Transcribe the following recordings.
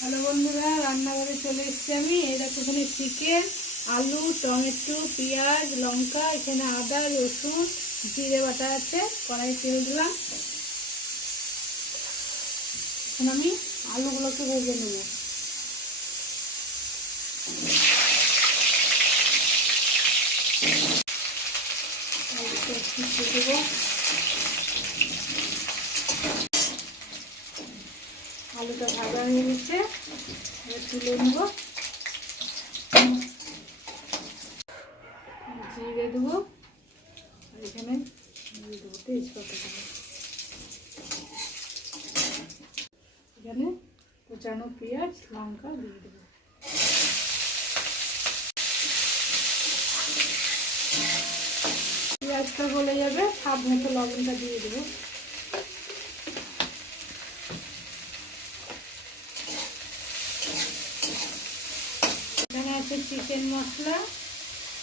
Hello বন্ধুরা, রান্নাঘরে চলে এসেছি আমি। এই দেখো, এখানে চিকেন, আলু, টমেটো, পেঁয়াজ, লঙ্কা, এখানে আদা, রসুন, জিরে বাটা আছে। কড়াই তেল দিলাম। এখন আমি আলুগুলোকে ভেজে নেব। দেবো আলুটা ভাজা হয়ে গেছে, তুলে নেব। জিরে দেবো, আর এখানে দেবো তেজপাতা দেবো। এখানে কুচানো পেঁয়াজ, লঙ্কা দিয়ে দেবো। পেঁয়াজটা গলে যাবে, স্বাদ মতো লবণটা দিয়ে দেবো। এখানে আছে চিকেন মশলা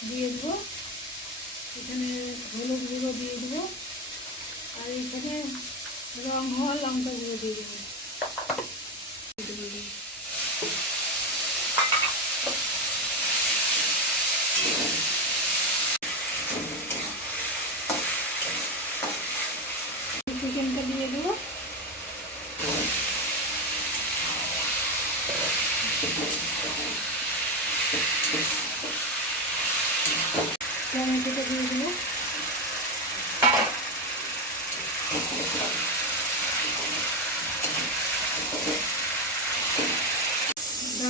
দিয়ে দেবো, এখানে হলুদ গুঁড়ো দিয়ে দেবো, আর এখানে রং হওয়া লঙ্কা গুঁড়ো দিয়ে দেবো। চিকেনটা দিয়ে দেবো। টমেটোটা দিয়ে দেবো।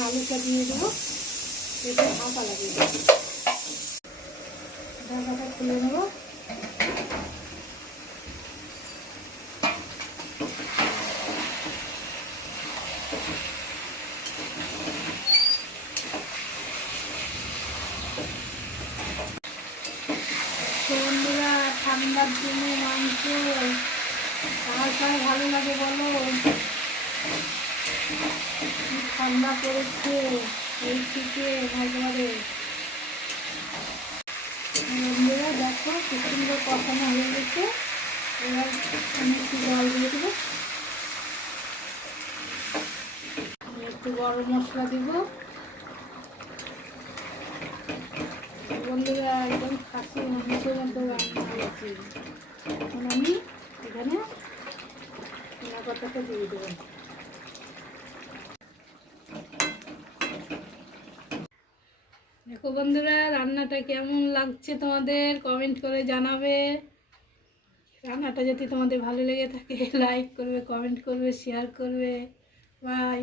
আলুটা দিয়ে দেবো, এটা ঢাকা লাগিয়ে দেবো। ঢাকাটা খুলে নেবো। বন্ধুরা, ঠান্ডার দিনে মাংস কার কার ভালো লাগে বলো? ঠান্ডা পড়েছে, এই চিকেন একবারে। বন্ধুরা দেখো, কি সুন্দর কষানো হয়ে গেছে। এবার আমি একটু জল দিয়ে দেবো, একটু গরম মশলা দেবো। বন্ধুরা, একদম খাসি মাংসের মতো রান্না হয়েছে। এখন আমি এখানে ধনে পাতাটা দিয়ে দেবো। দেখো বন্ধুরা, রান্নাটা কেমন লাগছে তোমাদের কমেন্ট করে জানাবে। রান্নাটা যদি তোমাদের ভালো লেগে থাকে লাইক করবে, কমেন্ট করবে, শেয়ার করবে। বাই।